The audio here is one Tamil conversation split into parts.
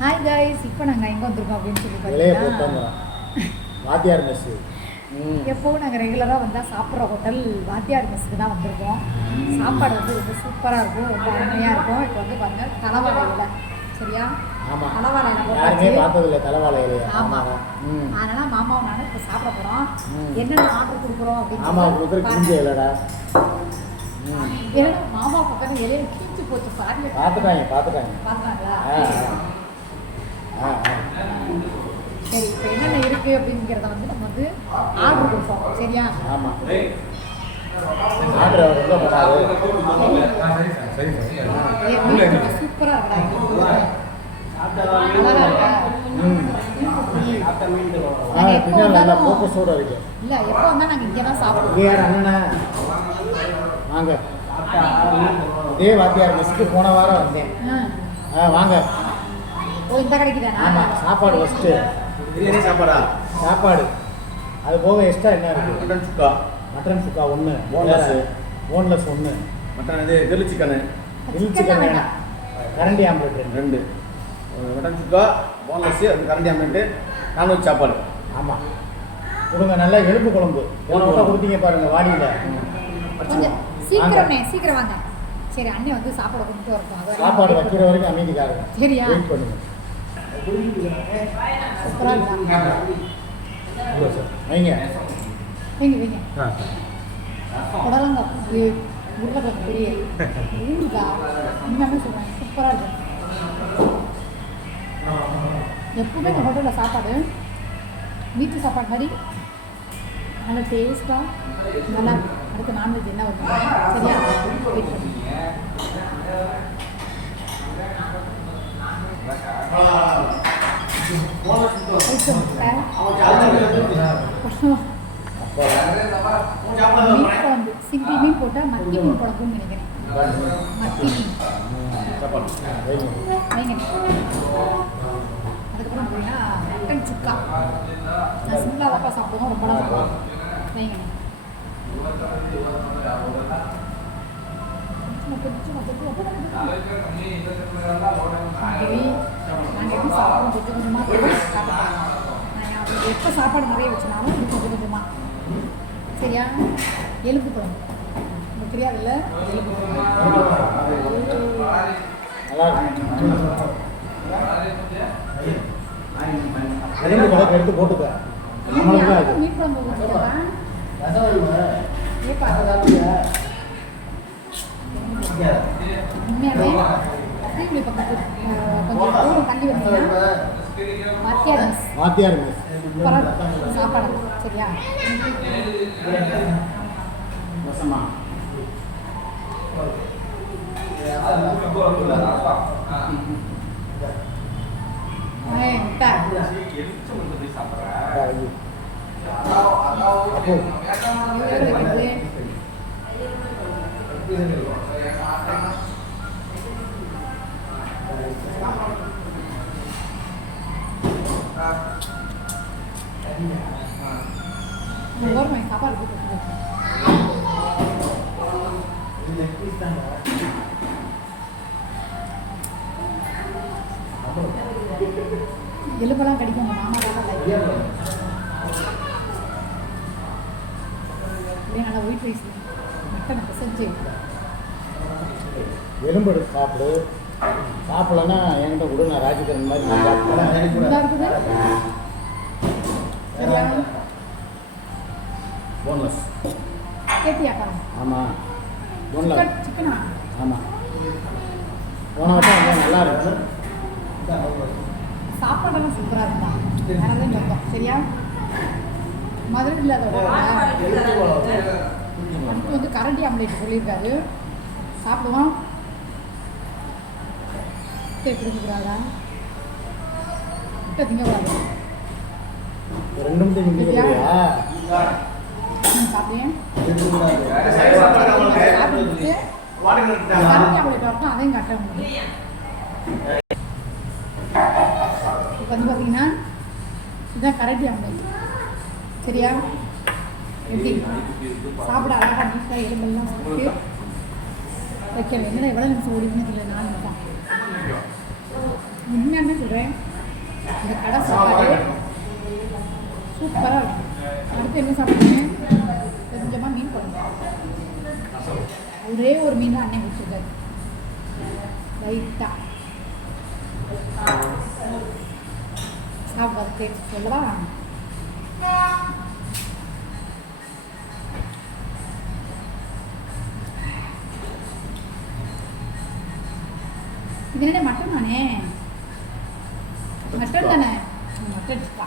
ஹாய் கைஸ், இப்போ நாங்கள் எங்கே வந்திருக்கோம் அப்படின்னு சொல்லி இலைய பார்த்தீங்கன்னா, வாத்தியார் மெஸ்ஸு. எப்போவும் நாங்கள் ரெகுலராக வந்தால் சாப்பிட்ற ஹோட்டல் வாத்தியார் மெஸ்ஸுக்கு தான் வந்திருக்கோம். சாப்பாடு வந்து ரொம்ப சூப்பராக இருக்கும், ரொம்ப அருமையாக இருக்கும். இப்போ வந்து பாருங்கள், தலைவாழை இலை. சரியா? ஆமாம், தலைவாழை இலை யாருமே போட்டாச்சு. பார்த்ததில்ல தலைவாழை இலையை. ஆமாம், அதனால் மாமாவும் நானும் இப்போ சாப்பிட போகிறோம். என்னென்ன ஆர்டர் கொடுக்குறோம் ஆமாம், அப்படின்னு கொடுக்குற கிழிஞ்ச இலைடா. ஏன்னா மாமா பக்கம் இலையில கீழ்ச்சி போச்சு. சாரியை பார்த்துட்டாங்க. பார்த்தாங்களா? ஆ சரி, இப்போ என்னென்ன இருக்குது அப்படிங்கிறத வந்து நம்ம வந்து ஆர்டர் கொடுப்போம். சரியா? ஆமாம், ஆர்டர் அவர் எங்கே பண்ணாரு? சூப்பராக இருக்கா? பின்னால் நல்லா ஃபோக்கஸோடு இருக்கு. இல்லை, எப்போ வந்தால் நாங்கள் இங்கே தான் சாப்பிடுவோம். இங்கே யார் அண்ணனா? வாங்க, இதே வாத்தியார் மெஸ்ஸுக்கு போன வாரம் வந்தேன். வாங்க. ஓ, இந்த கடைக்கு தானே? ஆமாம், சாப்பாடு ஃபஸ்ட்டு. பிரியாணி சாப்பாடா? சாப்பாடு அது போக எக்ஸ்ட்ரா என்ன இருக்குது? மட்டன் சுக்கா 1, போன்லெஸ் 1, மட்டன் இது கிரில் சிக்கனு சிக்கன் வேணாம், கரண்டி ஆம்லெட் 2, மட்டன் சுக்கா போன்லெஸ், அது கரண்டி ஆம்லெட்டு, நான்வெஜ் சாப்பாடு. ஆமாம், கொடுங்க. நல்லா எலும்பு குழம்பு போன வட்டம் கொடுத்தீங்க பாருங்கள் வாடியில். கொஞ்சம் சீக்கிரம் வாங்க. சரி, அண்ணன் வந்து சாப்பாடு கொண்டு வரட்டும். சாப்பாடு வைக்கிற வரைக்கும் அமைதிக்காக சரியா? வெயிட் பண்ணுங்க. சூப்பராக இருக்கா? வைங்க. வைங்க. புடலங்காய் உருளைக்கிழங்கு பெரிய ஊருக்கா இன்னுமே சொல்கிறேன், சூப்பராக இருக்கும். எப்பவுமே இந்த ஹோட்டலில் சாப்பாடு வீட்டு சாப்பாடு மாதிரி நல்லா டேஸ்ட்டாக நல்லா இருக்கும். அடுத்து நான்வெஜ் என்ன வரும்? சரியா? வெயிட் பண்ணுங்க. மீன் குழம்பு, சிங்கிள் மீன் போட்டால் மத்தி மீன் குழம்புன்னு நினைக்கிறேன். மத்தி மீன் வைங்க. அதுக்கப்புறம் பார்த்தீங்கன்னா மட்டன் சுக்கா. நான் சிம்பிளாக தாப்பா சாப்பிடுவோம், ரொம்பலாம் சாப்பிடுவோம். வைங்க. நாங்கள் எப்படி சாப்பிடுவோம் கொஞ்சம் கொஞ்சமாக சாப்பிடுவோம். நாங்கள் எப்போ சாப்பாடு நிறைய வச்சுனாலும் இது கொஞ்சம் கொஞ்சமாக. சரியா? எலும்பு குழம்பு உங்களுக்கு தெரியாதுல்ல? எலும்பு ரெண்டு கணக்கு எடுத்து போட்டுக்க. மீன் குழம்பு ஊற்றிக்கலாம். உண்மையாவே தீவிலி பக்கத்து கொஞ்சம் தூரம் தள்ளி வந்தீங்கன்னா வாத்தியார் மெஸ் சாப்பாடு. சரியா? சாப்பாடு எலும்பெல்லாம் கிடைக்கும். உங்கள் மாமா தான் நல்லா ஒயிட் ரைஸ் மட்டன் பிசைஞ்சு எலும்பு எடுத்து சாப்பிடு. சாப்பிடலன்னா என்கிட்ட கூட நான் ராஜகிரண் மாதிரி நான் இருக்குது. சரியா? போன்லெஸ் கேட்டியாக்கா? ஆமாம், போன்லெஸ் சிக்கனா? ஆமாம், போன வட்டம் நல்லா இருக்கு. சாப்பாடெல்லாம் சூப்பராக இருந்தா வேறதான் பார்த்தோம். சரியா? மதுரையில் அதோட அடுத்து வந்து கரண்டி ஆம்லேட் சொல்லியிருக்காரு. சாப்பிடுவோம். பிடிக்கிறாளா? முட்டை திங்கக்கூடாது. 2 முட்டை திங்கலையா? சாப்பிட்டேன். கரண்டி ஆம்லேட் வரட்டும், அதையும் கட்ட முடியும். இப்போ வந்து பார்த்தீங்கன்னா இதுதான் கரண்டி ஆம்லேட். சரியா? எப்படி சாப்பிட அழகாக நீட்டாக எலும்பெல்லாம் போட்டு வைக்கணும். என்னடா எவ்வளோ நிமிஷம் ஓடிக்கணும் இல்லை 4 நிமிஷம். உண்மையாலுமே சொல்கிறேன், இந்த கடை சாப்பாடு சூப்பராக இருக்கும். அடுத்து என்ன சாப்பிடுவேன், கொஞ்சமாக மீன் குழம்பு. ஒரே ஒரு மீன் தான் அண்ணன் கொடுத்துருக்காரு லைட்டாக சாப்பிட்றது சொல்லவா. இது என்ன மட்டன் தானே? மட்டன் தானே? மட்டன் சுக்கா.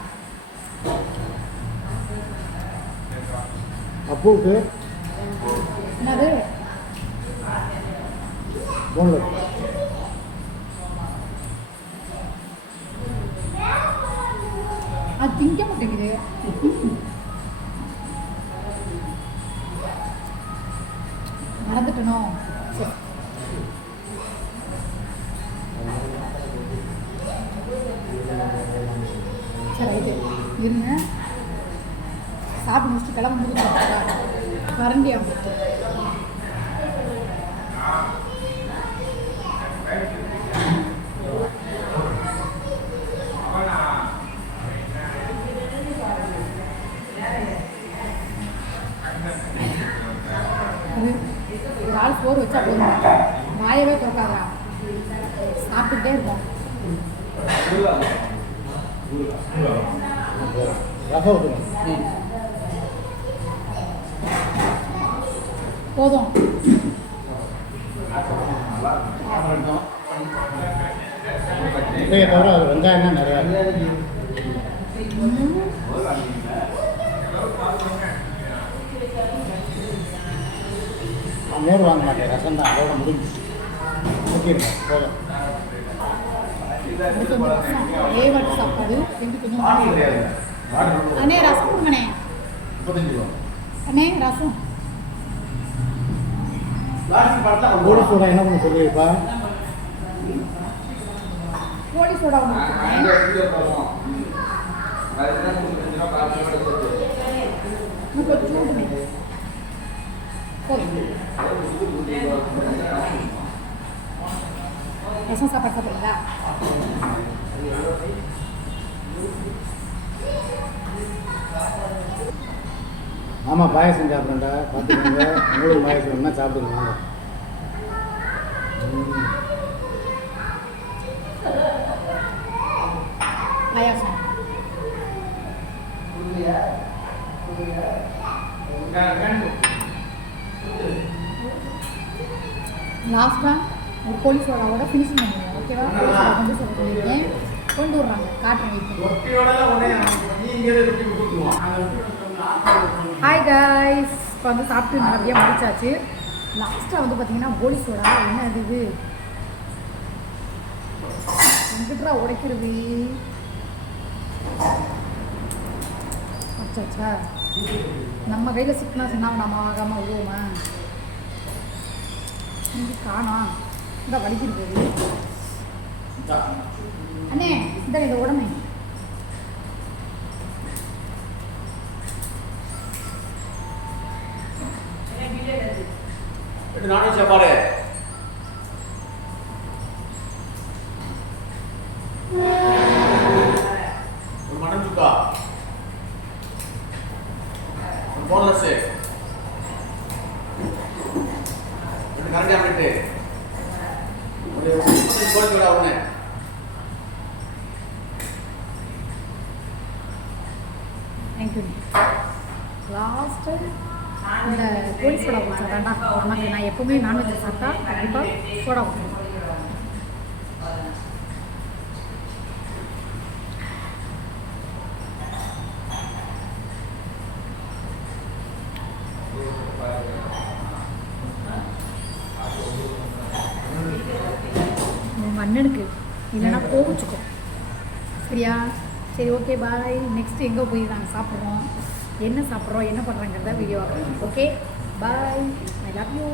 அப்புவுக்கு என்னது? போன்லெஸ். அது திங்க மாட்டேங்குது. மறந்துட்டனோ? சரி. சரி இது இருங்க, சாப்பிட்டு முடிச்சுட்டு கிளம்பும்போது கரண்டி வந்துட்டு அது ஒரு ஆள் சோறு வச்சா போதும், வாயவே திறக்காதா, சாப்பிட்டுட்டே இருப்போம். ரசம் ஊற்றுங்க. போதும். முட்டையை தவிர அது வெங்காயம் தான் நிறையா. மோர் வாங்க மாட்டேன், ரசம் தான் அதோட முடிஞ்சு ஊற்றிருக்கேன் போதும். ஏவாட்டு சாப்பாடு எனக்கு கொஞ்சம் அண்ணே ரசம் கொடுங்கண்ணே. அண்ணே ரசம் கோழி சூடா என்ன பண்ண சொல்லியிருப்பா? கோழி சோடா ஒன்று கொடுத்துருக்கேன். கொஞ்சம் சூடுமே போதும். ரசம் சாப்பாடு சாப்பிட்றீங்களா? ஆமாம், பாயசம் சாப்பிட்றேன்டா, பார்த்துக்கோங்க. உங்களுக்கு பாயசம் வேணா சாப்பிடுங்க வாங்க. பாயாசம் லாஸ்ட்டாக ஒரு கோழி சோடாவோட ஃபினிஷிங் பண்ணுவோம். ஓகேவா? கோழி சோடா கொண்டு சொல்லியிருக்கேன், கொண்டு விட்றாங்க, காட்டுறேன். ஹாய் காய்ஸ், இப்போ வந்து சாப்பிட்டு நல்லபடியாக முடிச்சாச்சு. லாஸ்ட்டாக வந்து பார்த்தீங்கன்னா கோழி சோடா. என்ன இது எங்கிட்டா உடைக்கிறது? அச்சாச்சா, நம்ம கையில் சிக்கனா சொன்னா நம்ம ஆகாமல் விடுவோமா? இங்கே காணோம், இந்த வலிக்கிட்டு போகுது. அண்ணே இந்த இதை உடனே நானும் சாப்பாடு ஒரு மட்டன் சுக்கா, ஒரு போன்லெஸ், ரெண்டு கரண்டி ஆம்லெட்டு, ஒரு கோழி சோடா ஒன்று. தேங்க்யூ. லாஸ்ட்டு இந்த கோழி சோடா குடிச்சா வேண்டாம் நமக்கு. நான் எப்போவுமே நான்வெஜ் சாப்பிட்டா கண்டிப்பாக சோடா குடிக்கணும். உங்கள் அண்ணனுக்கு இல்லைன்னா கோவிச்சுக்கும், சரியா? சரி, ஓகே, பாய். நெக்ஸ்ட் எங்கே போய் நாங்கள் சாப்பிட்றோம், என்ன சாப்பிட்றோம், என்ன பண்ணுறாங்கிறத வீடியோ ஆகும். Okay, bye. I love you.